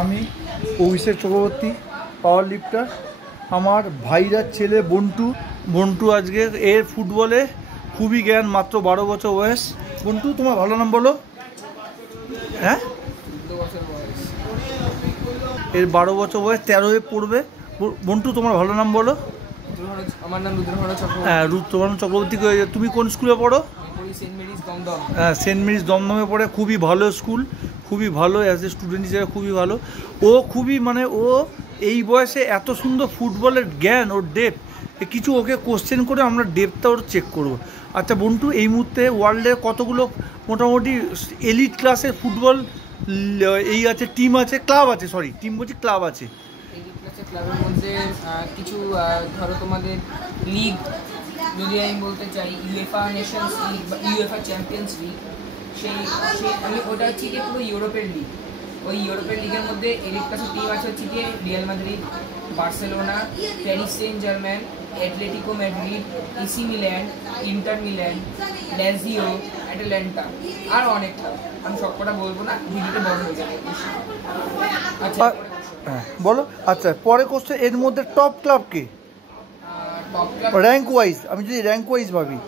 আমি অভিষেক চক্রবর্তী, পাওয়ার লিফটার। আমার ভাইরার ছেলে বন্টু। বন্টু আজকে এর ফুটবলে খুবই জ্ঞান, মাত্র 12 বছর বয়স। বন্টু, তোমার ভালো নাম বলো। হ্যাঁ, এর 12 বছর বয়স, 13-এ পড়বে। বন্টু, তোমার ভালো নাম বলো। আমার নাম রুদ্রভানু চক্রবর্তী। হ্যাঁ, রুদ্রভানু চক্রবর্তী। তুমি কোন স্কুলে পড়ো? Saint Mary's Dumdum. হ্যাঁ, সেন্ট মেরিজ দমদমে পড়ে। খুবই ভালো স্কুল, খুবই ভালো, অ্যাজ এ স্টুডেন্ট হিসেবে খুবই ভালো। ও খুবই ও এই বয়সে এত সুন্দর ফুটবলের জ্ঞান, ওর ডেপথ। কিছু ওকে কোশ্চেন করে আমরা ডেপথটা ওর চেক করব। আচ্ছা বন্টু, এই মুহূর্তে ওয়ার্ল্ডে কতগুলো মোটামুটি এলিট ক্লাসের ফুটবল এই আছে, টিম আছে, ক্লাব আছে, সরি টিম বলছি, ক্লাব আছে? এলিট ক্লাসের ক্লাবের মধ্যে কিছু ধরো তোমাদের লিগ, যদি আমি বলতে চাই ইউএফা নেশনস লিগ বা ইউএফা চ্যাম্পিয়ন্স লিগ, সেই আমি ওটা হচ্ছে কি পুরো ইউরোপের লিগ। ওই ইউরোপের লিগের মধ্যে এলিট ক্লাসের টিম আছে হচ্ছে কি Real Madrid, Barcelona, Paris Saint Germain, Atletico Madrid, AC Milan, Inter Milan, Lazio, Atalanta, আর অনেকটা। আমি সবকটা বলবো না, ভিডিওতে বড় হয়ে যাবে। আচ্ছা হ্যাঁ বলো। আচ্ছা, পরে কোশ্চেন, এর মধ্যে টপ ক্লাব কে? টপ ক্লাব র্যাঙ্ক ওয়াইজ, আমি যদি র্যাঙ্ক ওয়াইজ ভাবি।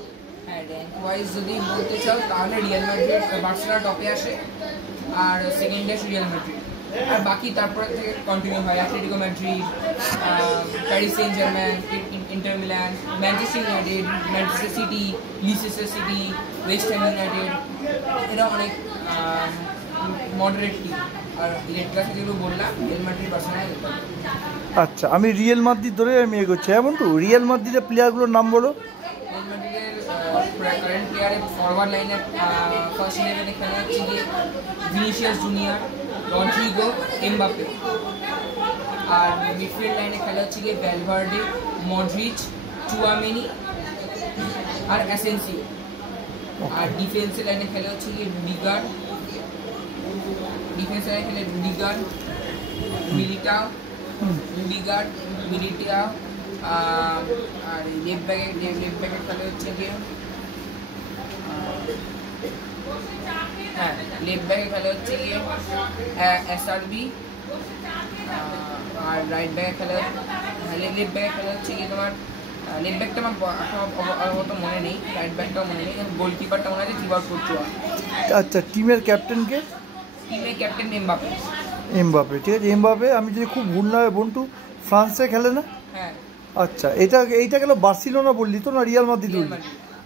হ্যাঁ, র্যাঙ্ক ওয়াইজ যদি বলতে চাও তাহলে রিয়াল মাদ্রিদ, বার্সেলোনা টপে আসে, আর সেকেন্ডে আসে রিয়াল মাদ্রিদ। আর বাকি তারপরে থেকে কন্টিনিউ হয় Atletico Madrid, Paris Saint Germain, Inter Milan, Manchester United, Manchester City, Leicester City, West Ham United. এরা অনেক মডারেট টিম। আর রেড ক্লাসে যেগুলো বললাম রিয়াল মাদ্রিদ, বার্সেলোনা। আচ্ছা, আমি রিয়াল মাদ্রিদ ধরে আমি এগোচ্ছি। হ্যাঁ বন্ধু, রিয়াল মাদ্রিদের প্লেয়ারগুলোর নাম বলো। রিয়াল মাদ্রিদের কারেন্ট প্লেয়ারের ফরওয়ার্ড লাইনের ফার্স্ট ইলেভেনে খেলা হচ্ছে গিয়ে ভিনিসিয়াস জুনিয়র, রড্রিগো, এমবাপে। আর মিডফিল্ড লাইনে খেলা হচ্ছে গিয়ে ভ্যালভার্ডে, মডরিচ, চুয়ামেনি আর অ্যাসেন্সিও। আর ডিফেন্সের লাইনে খেলা হচ্ছে গিয়ে রুডিগার, ডিফেন্সের লাইনে খেলে রুডিগার, মিলিটাও, আর লেফট ব্যাকে খেলে হচ্ছে গিয়ে লেফট ব্যাকে খেলে হচ্ছে গিয়ে এসআরবি। আর রাইট ব্যাকে খেলে লেফট ব্যাকে খেলে হচ্ছে গিয়ে তোমার লেফট ব্যাকটা আমার অত মনে নেই, রাইট ব্যাকটাও মনে নেই, গোলকিপারটা মনে আছে থিবাউট কোর্তুয়া। আচ্ছা, টিমের ক্যাপ্টেনকে? টিমের ক্যাপ্টেন এমবাপে। এমবাপে, ঠিক আছে। এমবাপে, আমি যদি খুব ভুল না হয় বন্টু, ফ্রান্সে খেলে না? হ্যাঁ। আচ্ছা, এইটা গেল বার্সেলোনা বললি তো, না রিয়াল মাদ্রিদ বললি?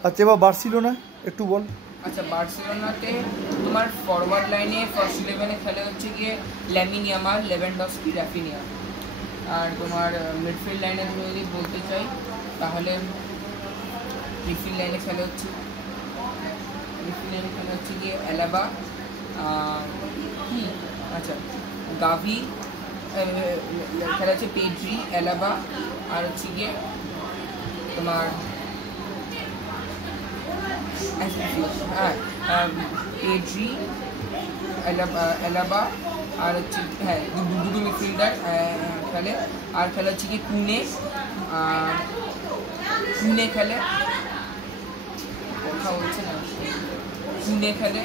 আচ্ছা, এবার বার্সেলোনা একটু বল। আচ্ছা, বার্সেলোনাতে তোমার ফরওয়ার্ড লাইনে ফার্স্ট ইলেভেনে খেলে হচ্ছে গিয়ে ল্যামিন ইয়ামাল, লেভানডস্কি, রাফিনিয়া। আর তোমার মিডফিল্ড লাইনে তুমি যদি বলতে চাই তাহলে মিডফিল্ড লাইনে খেলে হচ্ছে গিয়ে অ্যালাবা, আচ্ছা গাভি, খেলা হচ্ছে পেড্রি, অ্যালাবা, আর হচ্ছে গিয়ে তোমার পেড্রি, অ্যালাবা, আর হচ্ছে দুটো মিডফিল্ডার খেলে। আর খেলা হচ্ছে কি কুনে খেলে, কথা বলছে না, কুনে খেলে।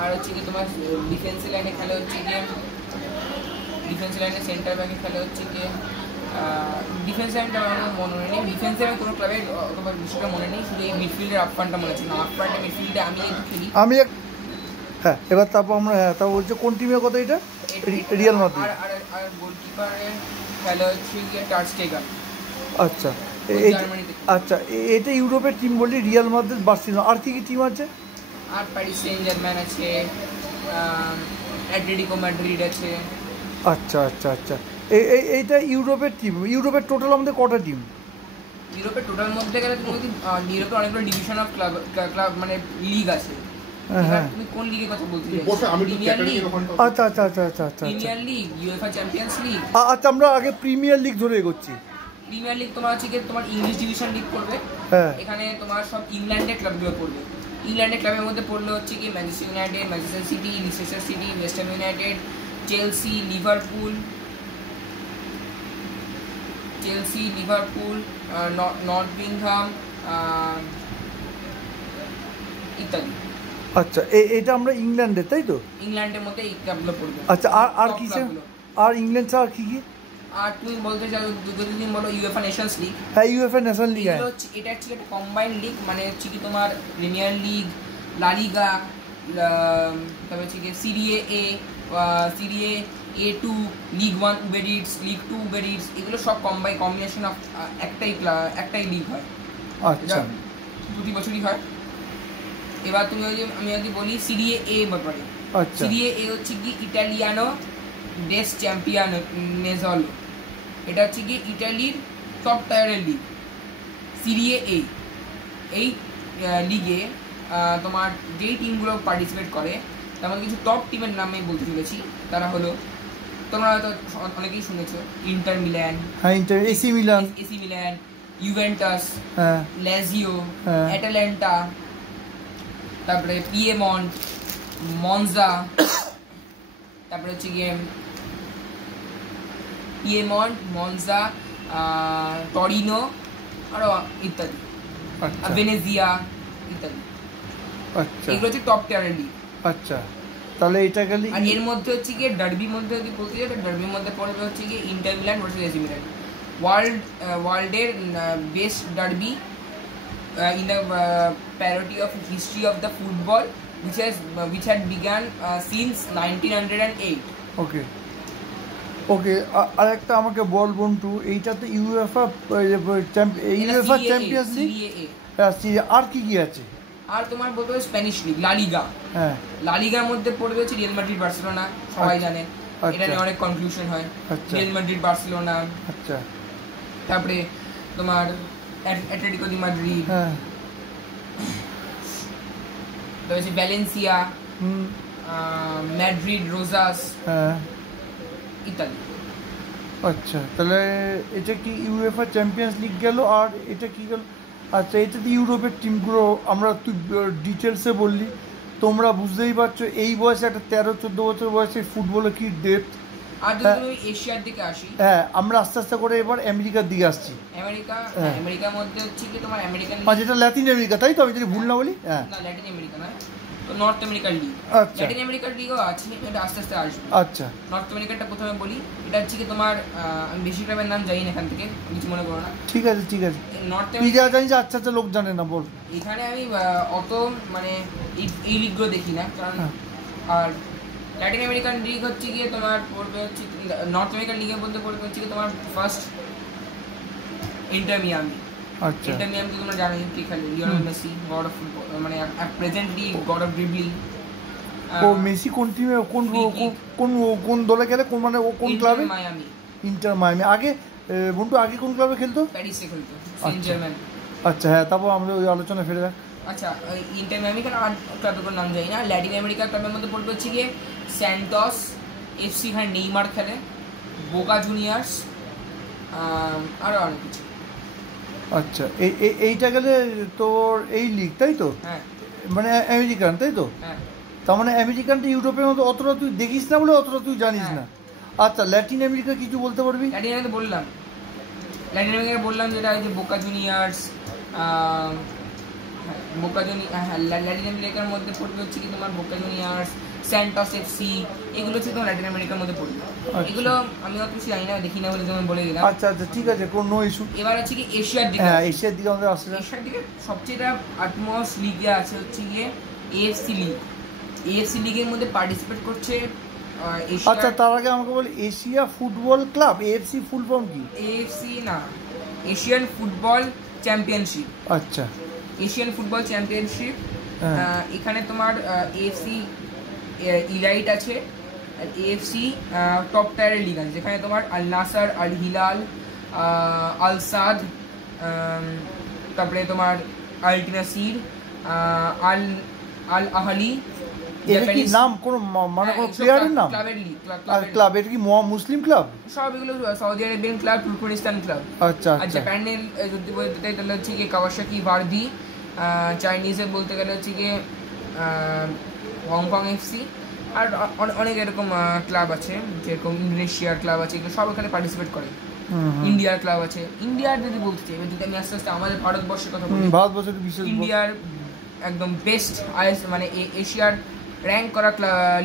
আর হচ্ছে কি তোমার ডিফেন্সের লাইনে খেলা হচ্ছে গিয়ে সেন্টার ব্যাকে খেলা হচ্ছে গিয়ে ডিফেন্স লাইনটা আমার মনে নেই, ডিফেন্সে আমি কোনো ক্লাবের তোমার বিষয়টা মনে নেই, শুধু এই মিডফিল্ডের আপফ্রন্টটা মনে আছে না। আপফ্রন্টে মিডফিল্ডে আমি একটু খেলি। হ্যাঁ, এবার তারপর আমরা তারপর বলছে কোন টিমের কথা? এটা রিয়াল মাদ্রিদ। আর গোলকিপারের খেলা হচ্ছে গিয়ে টার স্টেগান। আচ্ছা, আচ্ছা, এটা ইউরোপের টিম বললি, রিয়াল মাদ্রিদ, বার্সেলোনা, আর কি কি টিম আছে? আর প্যারিস সেন্ট জার্মান আছে, অ্যাটলেটিকো ম্যাড্রিড আছে। আচ্ছা আচ্ছা আচ্ছা, এইটা ইউরোপের টিম। ইউরোপের টোটাল আমাদের কটা টিম? ইউরোপের টোটাল মধ্যে গেলে তুমি যদি ইউরোপের অনেকগুলো ডিভিশন অফ ক্লাব মানে লিগ আছে। হ্যাঁ, তুমি কোন লিগের কথা বলতে প্রিমিয়ার লিগ? আচ্ছা আচ্ছা আচ্ছা আচ্ছা আচ্ছা, premier league, UEFA champions league. আচ্ছা, আমরা আগে প্রিমিয়ার লিগ ধরে এগোচ্ছি। প্রিমিয়ার লিগ তোমার হচ্ছে গিয়ে তোমার ইংলিশ ডিভিশন লিগ পড়বে। হ্যাঁ, এখানে তোমার সব ইংল্যান্ডের ক্লাবগুলো পড়বে। ইংল্যান্ডের ক্লাবের মধ্যে পড়লে হচ্ছে কি Manchester United, Manchester City, Leicester City, West Ham United, Chelsea, Liverpool, Nottingham ইত্যাদি। আচ্ছা এটা আমরা ইংল্যান্ডে, তাই তো? ইংল্যান্ডের মধ্যে এই ক্লাবগুলো পড়বে। আচ্ছা আর কি আর ইংল্যান্ড ছাড়া আর কি? আর তুমি বলতে চাও যদি তুমি বলো ইউএফএ নেশনস লিগ। হ্যাঁ, ইউএফএ ন্যাশনাল লিগ। এটা হচ্ছে একটা কম্বাইন্ড লিগ, মানে হচ্ছে কি তোমার প্রিমিয়ার লিগ, লা লিগা, তারপর হচ্ছে কি সিরিয়ে A2, league 1 Uber it's, league 2 Uber it's, এগুলো সব কম্বিনেশন অফ একটাই লিগ হয়। আচ্ছা, প্রতি বছরই হয়। এবার তুমি আমি যদি বলি সিরিয়ে এ ব্যাপারে, সিরিয়ে এ হচ্ছে কি ইটালিয়ানো ডেস চ্যাম্পিয়ন নেজল, এটা হচ্ছে কি ইটালির টপ টায়ারের লিগ। সিরিয়ে এ এই লিগে তোমার যেই টিমগুলো পার্টিসিপেট করে তার মধ্যে কিছু টপ টিমের নাম আমি বলতে চলেছি। তারা হলো, তোমরা হয়তো অনেকেই শুনেছো, Inter Milan, AC Milan, Juventus, Lazio, Atalanta, তারপরে পিয়েমন্ট, মনজা, তারপরে হচ্ছে গিয়ে পিয়েমন্ট, মনজা, টরিনো, আরো ইত্যাদি, ভেনেজিয়া ইত্যাদি। আচ্ছা, এগুলো হচ্ছে টপ টিয়ারের লিগ। আচ্ছা, তাহলে এটা গেলে আর এর মধ্যে হচ্ছে গিয়ে ডার্বির মধ্যে যদি বলতে যাই, ডার্বির মধ্যে পড়বে হচ্ছে গিয়ে Inter Milan versus AC Milan, ওয়ার্ল্ডের best derby in the parody of history of the football which had begun since 1908. ওকে ওকে। আরেকটা আমাকে বল বন্ধু, এইটা তো ইউএফএ চ্যাম্পিয়ন্স লিগ, আর কি কি আছে? আর তোমার বলতে হবে স্প্যানিশ লিগ, লা লিগা। হ্যাঁ, লা লিগার মধ্যে পড়বে হচ্ছে রিয়াল মাদ্রিদ, বার্সেলোনা, সবাই জানে, এটা নিয়ে অনেক কনফিউশন হয়। রিয়াল মাদ্রিদ, বার্সেলোনা, আচ্ছা, তারপরে তোমার অ্যাটলেটিকো দি মাদ্রিদ, হ্যাঁ, তারপরে ভ্যালেন্সিয়া, মাদ্রিদ, রোজাস, হ্যাঁ, ইত্যাদি। আচ্ছা, তাহলে এটা কি ইউএফএ চ্যাম্পিয়ন্স লিগ গেল, আর এটা কি গেল? আচ্ছা, এটাতে ইউরোপের টিমগুলো আমরা তুই ডিটেলসে বললি, তোমরা বুঝতেই পারছো এই বয়সে একটা 13-14 বছর বয়সে ফুটবলে কি ডেপথ। আর যদি তুমি এশিয়ার দিকে আসি, হ্যাঁ, আমরা আস্তে আস্তে করে এবার আমেরিকার দিকে আসছি। আমেরিকার মধ্যে হচ্ছে কি তোমার আমেরিকান, যেটা ল্যাটিন আমেরিকা, তাই তো? আমি যদি ভুল না বলি। হ্যাঁ, না, ল্যাটিন আমেরিকা না, তো নর্থ আমেরিকার লিগ। আচ্ছা, ল্যাটিন আমেরিকার লিগও আছে, এটা আস্তে আস্তে আসবে। আচ্ছা, নর্থ আমেরিকাটা প্রথমে বলি। এটা হচ্ছে কি তোমার, আমি বেশি ক্লাবের নাম জানি না এখান থেকে, কিছু মনে করো না। ঠিক আছে, ঠিক আছে। নর্থ তুই যা জানিস, আচ্ছা আচ্ছা, লোক জানে না, বল। এখানে আমি অত মানে এই লিগগুলো দেখি না, কারণ আর ল্যাটিন আমেরিকান লিগ হচ্ছে গিয়ে তোমার পড়বে হচ্ছে, নর্থ আমেরিকান লিগের মধ্যে পড়বে হচ্ছে তোমার ফার্স্ট ইন্টার মিয়ামি। আচ্ছা, ইন্টার মিয়ামি তো তোমরা জানোই কি খেলে, Lionel Messi, god of football, মানে প্রেজেন্টলি গড অফ ড্রিবলিং। ও মেসি কোন টিমে, কোন দলে খেলে, কোন মানে ও কোন ক্লাবে? Miami, inter Miami. আগে বন্ধু আগে কোন ক্লাবে খেলতো? প্যারিসে খেলতো, সেন্ট জার্মান। আচ্ছা, হ্যাঁ, তারপর আমরা ওই আলোচনা ফেলে রাখ। আচ্ছা, ইন্টার মিয়ামি কেন, আর ক্লাবের নাম জানি না। ল্যাটিন আমেরিকার ক্লাবের মধ্যে পড়বে হচ্ছে গিয়ে স্যান্টস এফসি, এখানে নেইমার খেলে, বোকা জুনিয়র্স, আরও অনেক কিছু। আচ্ছা, এইটা গেলে তোর এই লিগ, তাই তো? হ্যাঁ, মানে আমেরিকান, তাই তো? হ্যাঁ, তার মানে আমেরিকানটা ইউরোপের মতো অতটা তুই দেখিস না বলে অতটা তুই জানিস না। আচ্ছা, ল্যাটিন আমেরিকা কিছু বলতে পারবি? ল্যাটিন আমেরিকা বললাম, ল্যাটিন আমেরিকা বললাম যেটা ওই যে বোকা জুনিয়র্স, ল্যাটিন আমেরিকার মধ্যে পড়বে হচ্ছে কি তোমার বোকা জুনিয়র্স, স্যান্টস এফসি, এগুলো হচ্ছে তোমার ল্যাটিন আমেরিকার মধ্যে পড়বে। এগুলো আমি অত কিছু জানি না, দেখি না বলে তুমি বলে দিলাম। আচ্ছা আচ্ছা, ঠিক আছে, কোনো ইস্যু। এবার হচ্ছে কি এশিয়ার দিকে। হ্যাঁ, এশিয়ার দিকে আমাদের আসলে, এশিয়ার দিকে সবচেয়ে আটমোস্ট লিগে আছে হচ্ছে গিয়ে এএফসি লিগ। এএফসি লিগের মধ্যে পার্টিসিপেট করছে আচ্ছা, তার আগে আমাকে বল, Asia football club, AFC full form কি? এএফসি না, এশিয়ান ফুটবল চ্যাম্পিয়নশিপ। আচ্ছা, এশিয়ান ফুটবল চ্যাম্পিয়নশিপ। এখানে তোমার এএফসি ইলাইট আছে, আর এএফসি টপ টায়ারের লিগ আছে, যেখানে তোমার আল নাসার, আল হিলাল, আল সাদ, তারপরে তোমার আল নাসির, আল আহলি। এর কি নাম কোন মানে কোন প্লেয়ারের নাম? ক্লাবের লিগ, ক্লাব। এটা কি মুসলিম ক্লাব? সব এগুলো Saudi Arabian club, Turkmenistan club. আচ্ছা, আর জাপানের যদি বলতে চাই তাহলে হচ্ছে গিয়ে কাওয়াসাকি ভার্দি, চাইনিজে বলতে গেলে হচ্ছে গিয়ে হংকং এফসি, আর অনেক এরকম ক্লাব আছে, যেরকম ইন্দোনেশিয়ার ক্লাব আছে, এগুলো সব এখানে পার্টিসিপেট করে। ইন্ডিয়ার ক্লাব আছে। ইন্ডিয়ার যদি বলতে চাই, যদি আমি আস্তে আস্তে আমাদের ভারতবর্ষের কথা বলি, ভারতবর্ষের বিশেষ ইন্ডিয়ার একদম বেস্ট মানে এশিয়ার র্যাঙ্ক করা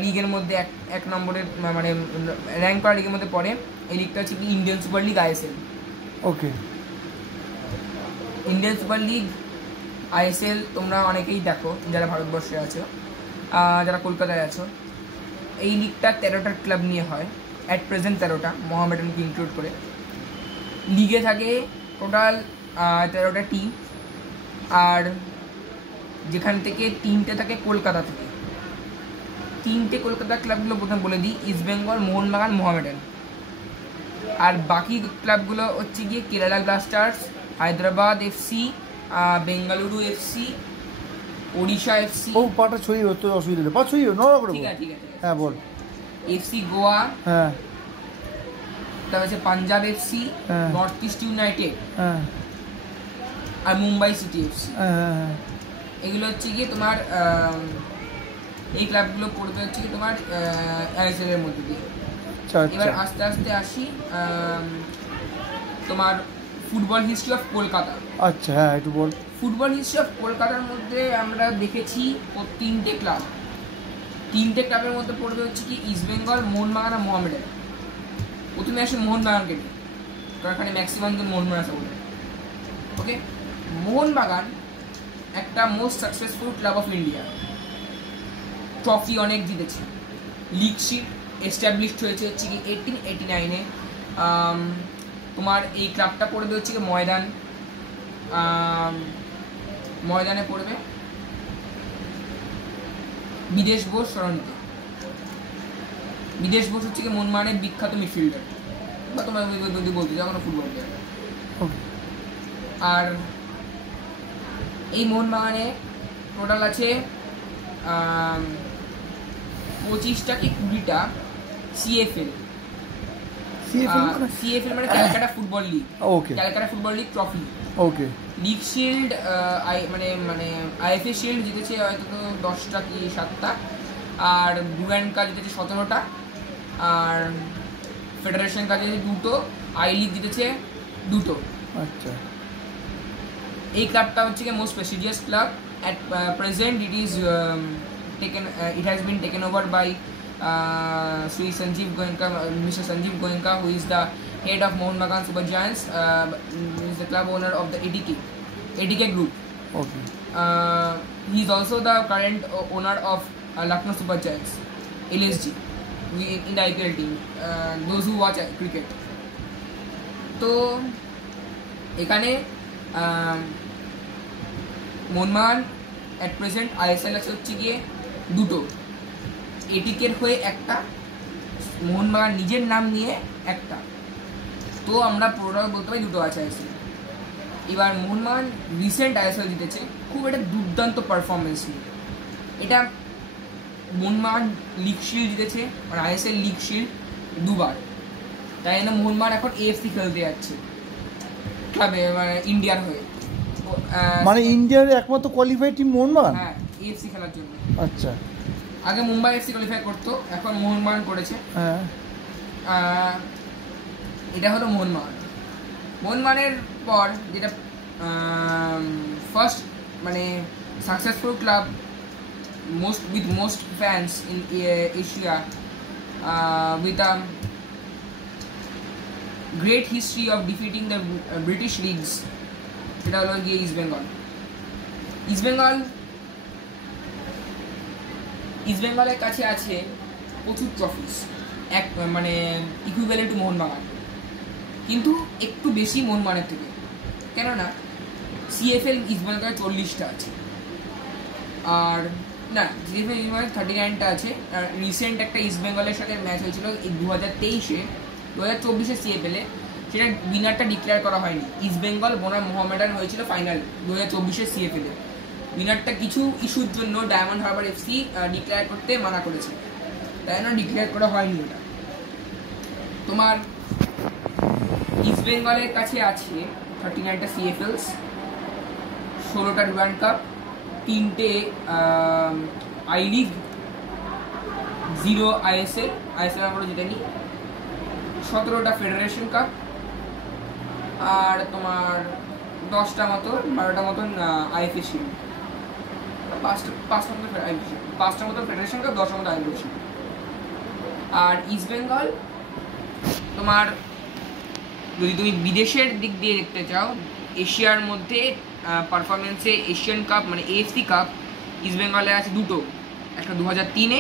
লিগের মধ্যে এক নম্বরের মানে র্যাঙ্ক করা লিগের মধ্যে পড়ে। এই লিগটা হচ্ছে কি ইন্ডিয়ান সুপার লিগ আইএসএল। ওকে, ইন্ডিয়ান সুপার লিগ আইএসএল তোমরা অনেকেই দেখো যারা ভারতবর্ষে আছো, যারা কলকাতায় আছো। এই লিগটা 13টা ক্লাব নিয়ে হয়, অ্যাট প্রেজেন্ট 13টা, মোহামেডানকে ইনক্লুড করে। লিগে থাকে টোটাল 13টা টিম, আর যেখান থেকে 3টে থাকে কলকাতা থেকে। 3টে কলকাতা ক্লাবগুলো প্রথমে বলে দিই, ইস্টবেঙ্গল, মোহনবাগান, মোহামেডান। আর বাকি ক্লাবগুলো হচ্ছে গিয়ে Kerala Blasters, Hyderabad FC, Bengaluru FC, Odisha FC. ও পাটা ছড়িয়ে তো অসুবিধা নেই, পা ছড়িয়ে নড়া করে। ঠিক আছে ঠিক আছে, হ্যাঁ বল। এফসি গোয়া, হ্যাঁ, তারপর হচ্ছে পাঞ্জাব এফসি, হ্যাঁ। নর্থ ইস্ট ইউনাইটেড, হ্যাঁ আর মুম্বাই সিটি এফসি। হ্যাঁ। এগুলো হচ্ছে গিয়ে তোমার এই ক্লাবগুলো পড়বে হচ্ছে কি তোমার আইএসএল এর মধ্যে দিয়ে। আচ্ছা এবার আচ্ছা আস্তে আস্তে আসি তোমার ফুটবল হিস্ট্রি অফ কলকাতা। আচ্ছা, হ্যাঁ একটু বল। ফুটবল হিস্ট্রি অফ কলকাতার মধ্যে আমরা দেখেছি 3টে ক্লাব। 3টে ক্লাবের মধ্যে পড়বে হচ্ছে কি ইস্টবেঙ্গল, মোহনবাগান আর মোহামেডান। প্রথমে আসে মোহনবাগানকে নিয়ে, কারণ এখানে ম্যাক্সিমাম জন মোহনবাগান সাপোর্ট। ওকে, মোহনবাগান একটা most successful club of India, trophy অনেক জিতেছে। লিগ শিট এস্টাবলিশড হয়েছে হচ্ছে কি 1889-এ। তোমার এই ক্লাবটা পড়বে হচ্ছে কি ময়দানে পড়বে বিদেশ বোস সরণিতে। বিদেশ বোস হচ্ছে কি মোহনবাগানের বিখ্যাত মিডফিল্ডার, বা তোমার যদি বলতে যাও কোনো ফুটবল প্লেয়ার। আর এই মোহনবাগানে টোটাল আছে 25টা কি 20টা সিএফএল। সিএফএল মানে ক্যালকাটা ফুটবল লিগ। ওকে, ক্যালকাটা ফুটবল লিগ ট্রফি। ওকে। লিগ শিল্ড মানে আইএফএ শিল্ড জিতেছে হয়তো 10টা কি 7টা, আর ডুরান্ড কাপ জিতেছে 17টা, আর ফেডারেশন কাপ জিতেছে 2টো, আই লিগ জিতেছে 2টো। আচ্ছা, এই ক্লাবটা হচ্ছে কি most prestigious club at present. It has been taken over by Sri Sanjeev Goenka, Mr. Sanjeev Goenka, who is the head of Mohanbagan Super Giants, who is the club owner of the ADK Group. Okay. He is also the current owner of Lucknow Super Giants, LSG, in the IPL team. Those who watch cricket. তো এখানে Mohun Bagan at present ISL আছে হচ্ছে গিয়ে 2টো, এটিকের হয়ে একটা, মোহনবাগান নিজের নাম নিয়ে একটা। তো আমরা পুরোটা বলতে পারি 2টো আছে আইএসএল। এবার মোহনবাগান রিসেন্ট আইএসএল জিতেছে, খুব একটা দুর্দান্ত পারফরমেন্স নিয়ে। এটা মোহনবাগান লিগ শিল্ড জিতেছে, আর আইএসএল লিগ শিল্ড 2বার। তাই জন্য মোহনবাগান এখন এএফসি খেলতে যাচ্ছে ক্লাবে, মানে ইন্ডিয়ার হয়ে। মানে ইন্ডিয়ার একমাত্র কোয়ালিফাইড টিম মোহনবাগান? হ্যাঁ, এএফসি খেলার জন্য। আচ্ছা, আগে মুম্বাই এফসি কোয়ালিফাই করতো, এখন মোহনবাগান করেছে। হ্যাঁ, এটা হলো মোহনবাগান। মোহনবাগানের পর যেটা ফার্স্ট মানে successful club with most fans in Asia, with a great history of defeating the British leagues, এটা হলো গিয়ে ইস্টবেঙ্গলের কাছে আছে প্রচুর ট্রফিস, এক মানে ইকুইভ্যালেন্ট টু মোহনবাগান, কিন্তু একটু বেশি মোহনবাগানের থেকে। কেননা সিএফএল ইস্টবেঙ্গলের 40টা আছে, আর না সিএফএল ইস্টবেঙ্গলের 39টা আছে। আর রিসেন্ট একটা ইস্টবেঙ্গলের সাথে ম্যাচ হয়েছিল 2023-এ, 2024-এ সিএফএলে, সেটা উইনারটা ডিক্লেয়ার করা হয়নি। ইস্টবেঙ্গল বনাম মোহামেডান হয়েছিল ফাইনাল 2024-এর সিএফএলে। উইনারটা কিছু ইস্যুর জন্য ডায়মন্ড হারবার এফসি ডিক্লেয়ার করতে মানা করেছে, তাই জন্য ডিক্লেয়ার করা হয়নি ওটা। তোমার ইস্টবেঙ্গলের কাছে আছে 39টা সিএফএলস, 16টা ডুরান্ড কাপ, 3টে আই লিগ, 0 আইএসএল আমরা জিতেনি, 17টা ফেডারেশন কাপ, আর তোমার 10টা মতো 12টা মতন আইএফএ শিল্ড। পাঁচটার মতো ফেডারেশন কাপ, 10টার মতো আইএলবিএসি। আর ইস্ট বেঙ্গল তোমার যদি তুমি বিদেশের দিক দিয়ে দেখতে চাও, এশিয়ার মধ্যে পারফরমেন্সে এশিয়ান কাপ মানে এএফসি কাপ ইস্ট বেঙ্গলে আছে দুটো, একটা 2003-এ,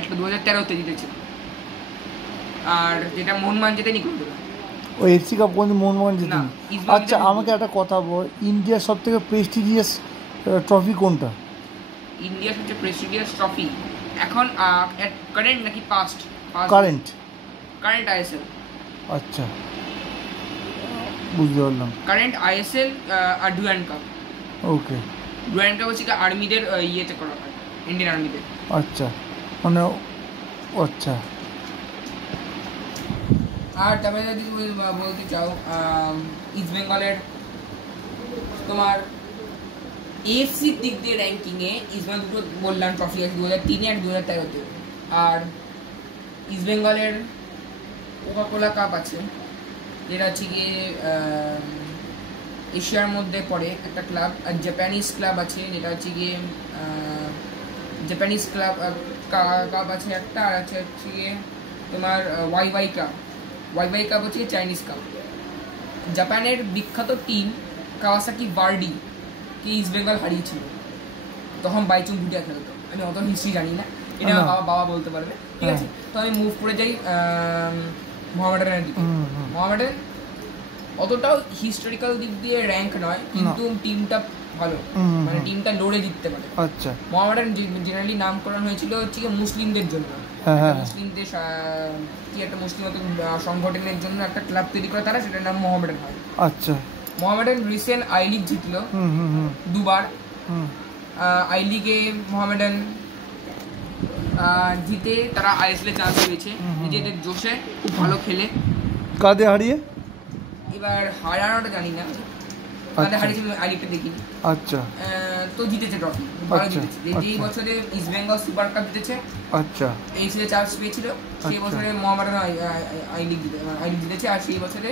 একটা 2013-তে জিতেছে। আর যেটা মোহনবাগান জেতেনি কিন্তু ওই এফসি কাপ কোন মোহনবাগান জিতে। না, আচ্ছা আমাকে একটা কথা বল, ইন্ডিয়ার সব থেকে প্রেস্টিজিয়াস ট্রফি কোনটা? ইন্ডিয়ার সবচেয়ে প্রেস্টিজিয়াস ট্রফি এখন কারেন্ট নাকি পাস্ট? Current ISL. আচ্ছা বুঝতে পারলাম। কারেন্ট আইএসএল আর ডুরান্ড কাপ। ওকে। ডুরান্ড কাপ হচ্ছে আর্মিদের ইয়েতে করা হয়, ইন্ডিয়ান আর্মিদের। আচ্ছা মানে আচ্ছা। আর তবে যদি তুমি বলতে চাও ইস্ট বেঙ্গলের তোমার এএফসির দিক দিয়ে র্যাঙ্কিংয়ে ইস্ট বেঙ্গল দুটো বললাম ট্রফি আছে, 2003-এ আর 2013-তে। আর ইস্ট বেঙ্গলের কোকা-কোলা কাপ আছে, যেটা হচ্ছে গিয়ে এশিয়ার মধ্যে পড়ে একটা ক্লাব। আর জাপানিজ ক্লাব আছে, যেটা হচ্ছে গিয়ে জাপানিজ ক্লাব কাপ আছে একটা। আর হচ্ছে গিয়ে তোমার ওয়াইওয়াই কাপ হচ্ছে চাইনিজ কাপ। জাপানের বিখ্যাত টিম কাওয়াসাকি ভার্ডি কে ইস্ট বেঙ্গল হারিয়েছিল, তখন বাইচুং ভুটিয়া খেলতো। আমি অত হিস্ট্রি জানি না, এটা আমার বাবা বলতে পারবে, ঠিক আছে। তো আমি মুভ করে যাই মোহামেডানের দিকে। মোহামেডান অতটাও হিস্টোরিক্যাল দিক দিয়ে র্যাঙ্ক নয়, কিন্তু টিমটা ভালো, মানে টিমটা লড়ে জিততে পারে। আচ্ছা। মোহামেডান জেনারেলি নামকরণ হয়েছিল হচ্ছে মুসলিমদের জন্য, মুসলিমদের কি একটা মুসলিম সংগঠনের জন্য একটা ক্লাব তৈরি করে তারা, সেটার নাম মোহামেডান হয়। আচ্ছা। মোহামেডান রিসেন্ট আই লিগ জিতলো দুবার। আই লিগে মোহামেডান জিতে তারা আইএসএল এ চান্স পেয়েছে নিজেদের জোশে, খুব ভালো খেলে। কাদের হারিয়ে? এবার হারানোটা জানি না, কাদের হারিয়েছে আই লিগটা দেখিনি। আচ্ছা। তো জিতেছে ট্রফি, ভালো জিতেছে। যেই বছরে ইস্ট বেঙ্গল সুপার কাপ জিতেছে, আচ্ছা, এই ছেলে চান্স পেয়েছিল, সেই বছরে মোহামেডান আই লিগ জিতেছে। আর সেই বছরে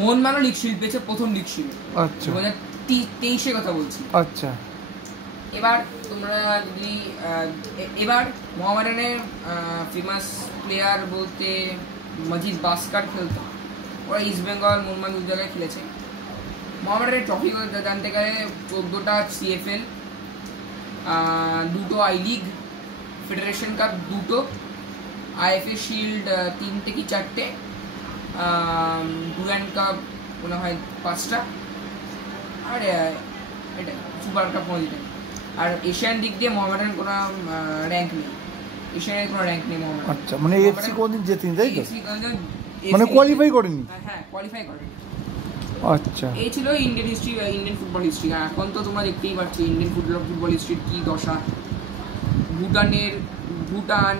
মোহনবাগান লিগ শিল্ড পেয়েছে, প্রথম লিগ শিল্ড। আচ্ছা। 2023-এর কথা বলছি। আচ্ছা। এবার তোমরা যদি এবার মোহামেডানের ফেমাস প্লেয়ার বলতে মজিদ বাস্কার খেলতো, ওরা ইস্ট বেঙ্গল মোহনবাগান দু জায়গায় খেলেছে। মোহামেডানের ট্রফি জানতে গেলে 14টা সিএফএল, 2টো আই লিগ, ফেডারেশন কাপ 2টো, আইএফএ শিল্ড 3টে কি 4টে, ডুরান্ড কাপ মনে হয় 5টা, আর এটা সুপার কাপ 5টা। আর এশিয়ান দিক দিয়ে মোহামেডান কোনো র্যাঙ্ক নেই, এশিয়ানের কোনো র্যাঙ্ক নেই মোহামেডান। আচ্ছা, মানে এফসি কোনদিন জেতেনি তাই তো, মানে কোয়ালিফাই করেনি? হ্যাঁ, কোয়ালিফাই করেনি। আচ্ছা, এই ছিল Indian history, Indian football history. এখন তো তোমরা দেখতেই পাচ্ছ ইন্ডিয়ান ফুটবল হিস্ট্রির কী দশা। ভুটান,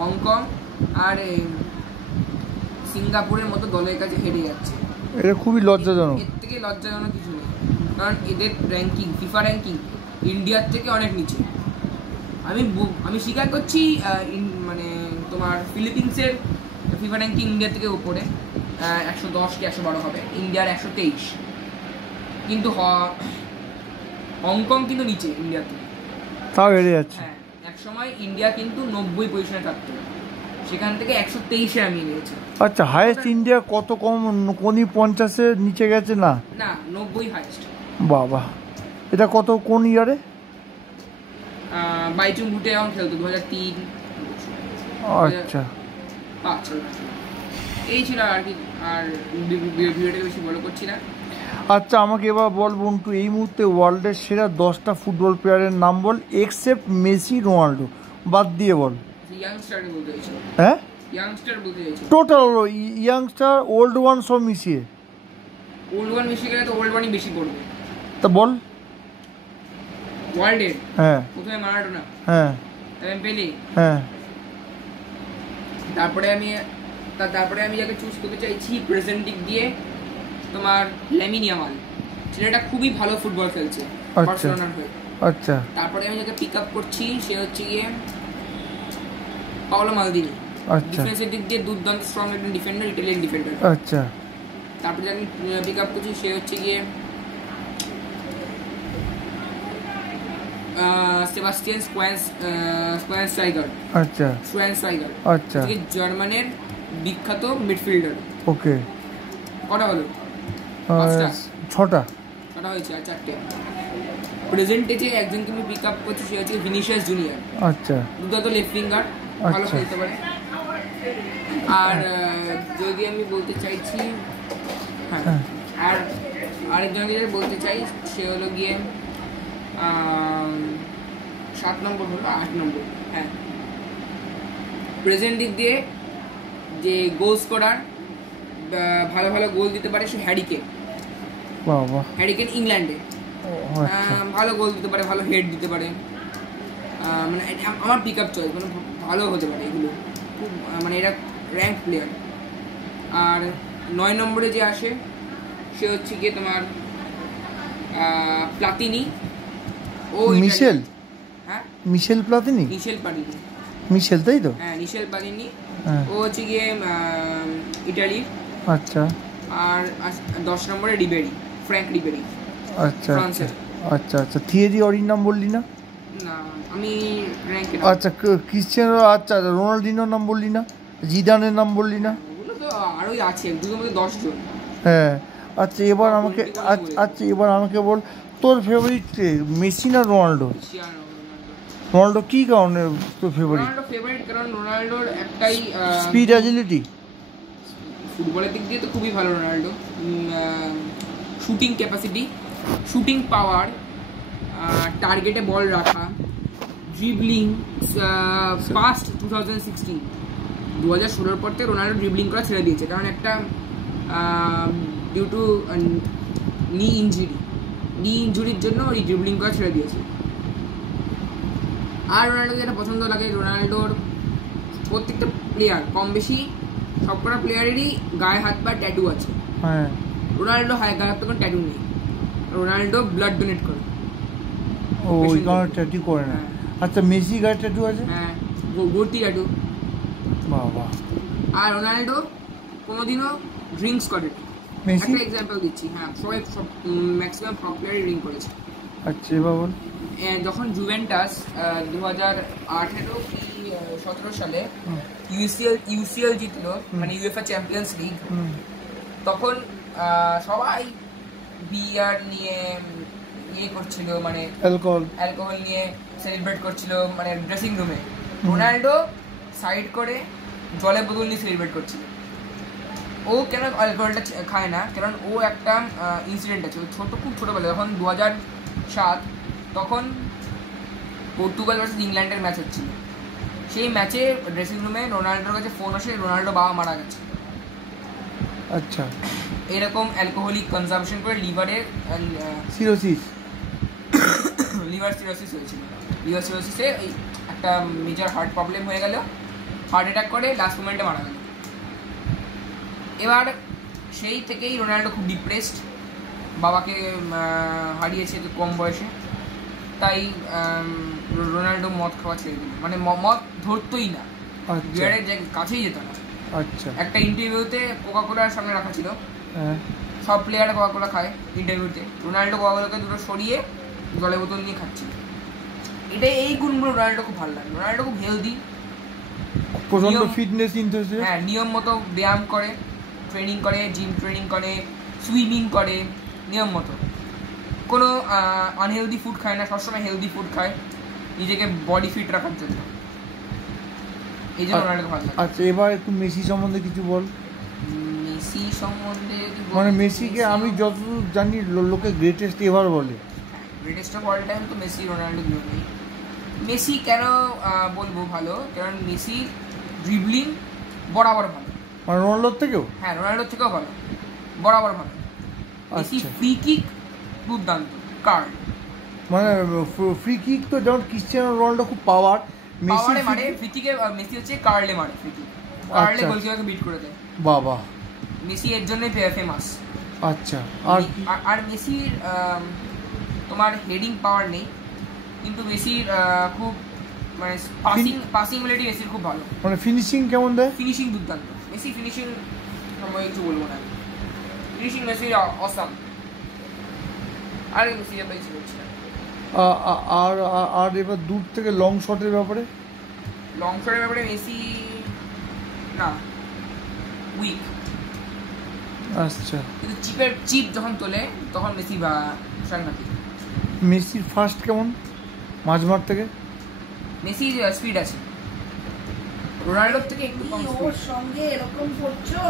হংকং আর সিঙ্গাপুরের মতো দলের কাছে হেরে যাচ্ছে। এটা খুবই লজ্জাজনক। এর থেকে লজ্জাজনক কিছু নেই, কারণ এদের র্যাঙ্কিং, ফিফা র্যাঙ্কিং ইন্ডিয়ার থেকে অনেক নিচে। আমি স্বীকার করছি, মানে তোমার ফিলিপিন্সের ফিফা র্যাঙ্কিং ইন্ডিয়ার থেকে উপরে, 110 কি 112 হবে, ইন্ডিয়ার 123। কিন্তু হংকং কিন্তু নিচে ইন্ডিয়ার থেকে, তাও হেরে যাচ্ছে। হ্যাঁ, একসময় ইন্ডিয়া কিন্তু 90 পজিশনে থাকতো, সেখান থেকে 123-এ নামিয়ে দিয়েছে। আচ্ছা, হাইয়েস্ট ইন্ডিয়া কত কম, কোনই 50-এর নিচে গেছে না? না, 90 হাইয়েস্ট। বাবা, এটা কত, কোন ইয়ারে? বাইচুং ভুটিয়া এখন খেলতো 2003। আচ্ছা, এই ছিল আর কি। আর ভিডিওটাকে বেশি বড় করছি না। আচ্ছা, আমাকে এবার বল বন্ধু, এই মুহূর্তে ওয়ার্ল্ডের সেরা 10টা ফুটবল প্লেয়ারের নাম বল, এক্সেপ্ট মেসি, রোনাল্ডো বাদ দিয়ে বল। ইয়াংস্টার বলতে চাইছো? হ্যাঁ, ইয়াংস্টার বলতে চাইছো? টোটাল ইয়াংস্টার, ওল্ড ওয়ান সব মিশিয়ে। ওল্ড ওয়ান মিশিয়ে গেলে তো ওল্ড ওয়ানই বেশি পড়বে। তা বল। ওয়ার্ল্ডের? হ্যাঁ। প্রথমে মারাডোনা, হ্যাঁ, তারপরে পেলে, হ্যাঁ, তারপরে আমি যাকে চুজ করতে চাইছি প্রেজেন্ট দিক দিয়ে, তোমার লামিন ইয়ামাল। ছেলেটা খুবই ভালো ফুটবল খেলছে বার্সেলোনার হয়ে। আচ্ছা। তারপরে আমি যাকে পিক আপ করছি সে হচ্ছে গিয়ে পাওলো মালদিনি। আচ্ছা। ডিফেন্সের দিক দিয়ে দুর্দান্ত স্ট্রং একজন ডিফেন্ডার, ইটালিয়ান ডিফেন্ডার। আচ্ছা। তারপরে যাকে পিক আপ করছি সে হচ্ছে গিয়ে সেবাস্টিয়ান স্কোয়ানস্টাইগার। আচ্ছা স্কোয়ানস্টাইগার আচ্ছা জার্মানের বিখ্যাত মিডফিল্ডার। ওকে। কটা হলো? 6টা হয়েছে আর 4টে। প্রেজেন্টে যে একজনকে আমি পিক আপ করছি সে হচ্ছে ভিনিসিয়াস জুনিয়র। আচ্ছা দুটো লেফট উইঙ্গার, ভালো খেলতে পারে। আর যদি আমি বলতে চাইছি, হ্যাঁ, আর আরেকজনকে যেটা বলতে চাই সে হলো গিয়ে 7 নম্বর হলো 8 নম্বর। হ্যাঁ, প্রেজেন্ট দিক দিয়ে যে গোল স্কোরার, ভালো ভালো গোল দিতে পারে সে হ্যারিকেন। বাবা, হ্যারিকেন ইংল্যান্ডে ভালো গোল দিতে পারে, ভালো হেড দিতে পারে। মানে আমার পিক আপ চয়েস, মানে ভালো হতে পারে এগুলো খুব, মানে এরা র্যাঙ্ক প্লেয়ার। আর 9 নম্বরে যে আসে সে হচ্ছে গিয়ে তোমার প্লাতিনি। ও মিশেল, হ্যাঁ মিশেল প্লাতিনি, মিশেল তাই তো? হ্যাঁ, মিশেল প্লাতিনি। ও হচ্ছে গিয়ে ইটালির। আচ্ছা। আর 10 নম্বরে রিবেরি, ফ্র্যাঙ্ক রিবেরি। আচ্ছা আচ্ছা আচ্ছা। থিয়েরি অরির নাম বললি না? না, আমি র্যাঙ্কে। আচ্ছা, ক্রিশ্চিয়ানো, আচ্ছা রোনাল্ডিনোর নাম বললি না? জিদানের নাম বললি না? ওগুলো তো আরোই আছে, দুটোর মধ্যে 10 জন। হ্যাঁ, আচ্ছা এবার আমাকে, আচ্ছা এবার আমাকে বল তোর ফেভারিট মেসি না রোনাল্ডো? রোনাল্ডো কি কারণে তোর ফেভারিট? রোনাল্ডো ফেভারিট কারণ রোনাল্ডোর একটাই স্পিড, অ্যাজিলিটি। ফুটবলের দিক দিয়ে তো খুবই ভালো রোনাল্ডো। শুটিং ক্যাপাসিটি, শুটিং পাওয়ার, টার্গেটে বল রাখা, ড্রিবলিং। পাস্ট 2016 পর থেকে রোনাল্ডো ড্রিবলিং করা ছেড়ে দিয়েছে, কারণ একটা ডিউ টু নি ইঞ্জুরির জন্য ওই ড্রিবলিং করা ছেড়ে দিয়েছে। আর রোনাল্ডো যেটা পছন্দ লাগে, রোনাল্ডোর প্রত্যেকটা প্লেয়ার কম বেশি সবকটা প্লেয়ারেরই গায়ে হাত বা ট্যাটু আছে। হ্যাঁ, রোনাল্ডো গায়ে হাত কোনো ট্যাটু নেই, রোনাল্ডো ব্লাড ডোনেট করে। ওই কারণে ট্যাটু করে না। আচ্ছা, মেসি গায়ে ট্যাটু আছে? হ্যাঁ, ভর্তি ট্যাটু। বাবা। আর রোনাল্ডো কোনোদিনও ড্রিঙ্কস করে। একটা এক্সাম্পল দিচ্ছি। হ্যাঁ, সব ম্যাক্সিমাম সব প্লেয়ারই ড্রিঙ্ক করেছে। আচ্ছা, এবার বল। যখন জুভেন্টাস 2018 কি 17 সালে ইউসিএল জিতলো, মানে ইউএফএ চ্যাম্পিয়ন্স লিগ, তখন সবাই বিয়ার নিয়ে করছিল, মানে অ্যালকোহল নিয়ে সেলিব্রেট করছিল, মানে ড্রেসিং রুমে। রোনাল্ডো সাইড করে জলের বোতল নিয়ে সেলিব্রেট করছিল। ও কেন অ্যালকোহলটা খায় না, কারণ ও একটা ইনসিডেন্ট আছে। খুব ছোটোবেলা, যখন 2007, তখন পর্তুগাল ভার্সেস ইংল্যান্ডের ম্যাচ হচ্ছিল। সেই ম্যাচে ড্রেসিং রুমে রোনাল্ডোর কাছে ফোন আসে, রোনাল্ডো বাবা মারা গেছে। আচ্ছা, এরকম অ্যালকোহলিক কনজাম্পশন করে লিভার সিরোসিস হয়েছিল। লিভার সিরোসিসে একটা মেজর হার্ট প্রবলেম হয়ে গেল, হার্ট অ্যাটাক করে লাস্ট মোমেন্টে মারা গেল। এবার সেই থেকেই রোনাল্ডো খুব ডিপ্রেসড, বাবাকে হারিয়েছে কম বয়সে, তাই রোনাল্ডো মদ খাওয়া ছেড়ে দিল, মানে মদ ধরতোই না, বিয়ারের কাছেই যেত না। আচ্ছা, একটা ইন্টারভিউতে কোকাকোলার সামনে রাখা ছিল, সব প্লেয়াররা কোকাকোলা খায় ইন্টারভিউতে, রোনাল্ডো কোকাকোলাকে দুটো সরিয়ে জলের বোতল নিয়ে খাচ্ছিল। এটাই, এই গুণগুলো রোনাল্ডো খুব ভালো লাগে। রোনাল্ডো খুব হেলদি, প্রচন্ড ফিটনেস ইন্টারেস্ট। হ্যাঁ, নিয়ম মতো ব্যায়াম করে, ট্রেনিং করে, জিম ট্রেনিং করে, সুইমিং করে নিয়ম মতো, কোনো আনহেলদি ফুড খায় না, সবসময় হেলদি ফুড খায় নিজেকে বডি ফিট রাখার জন্য। এই জন্য রোনাল্ডো ভালো লাগে। আচ্ছা, এবার একটু মেসি সম্বন্ধে কিছু বল। মেসি সম্বন্ধে মানে মেসিকে আমি যতদূর জানি লোকে গ্রেটেস্ট এভার বলে। গ্রেটেস্ট অফ অল টাইম তো মেসি, রোনাল্ডো দুটোই। মেসি কেন বলবো ভালো, কারণ মেসি ড্রিবলিং বরাবর ভালো, মানে রোনাল্ডোর থেকেও? হ্যাঁ, রোনাল্ডোর থেকেও ভালো, বরাবর ভালো। মেসি ফ্রি কিক দুর্দান্ত, কার্ড, মানে ফ্রি কিক তো যেমন ক্রিশ্চিয়ানো রোনাল্ডো খুব পাওয়ারে মারে, ফ্রি কিকে মেসি হচ্ছে কার্লে মারে, ফ্রি কিক কার্লে গোলকিপারকে বিট করে দেয়। বাবা, মেসি এর জন্যই ফেমাস। আচ্ছা, আর মেসির তোমার হেডিং পাওয়ার নেই, কিন্তু মেসির খুব, মানে পাসিং এবিলিটি মেসির খুব ভালো। মানে ফিনিশিং কেমন দেয়? ফিনিশিং দুর্দান্ত। মেসি ফিনিশিং সম্বন্ধে কিছু বলবো না, ফিনিশিং মেসির অসাম। আর মেসি আর আর এবার দূর থেকে লং শটের ব্যাপারে লং শটের ব্যাপারে মেসি না উইক, আচ্ছা। কিন্তু চিপ যখন তোলে তখন মেসি বা সাংঘাতিক। মেসির ফার্স্ট কেমন মাঝমাঠ থেকে? মেসি স্পিড আছে, রোনাল্ডোর থেকে একটু কম ওর স্পিড। সঙ্গে এরকম করছো,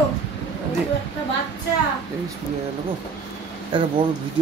ও তো একটা বাচ্চা। একটা বড় ভিডিও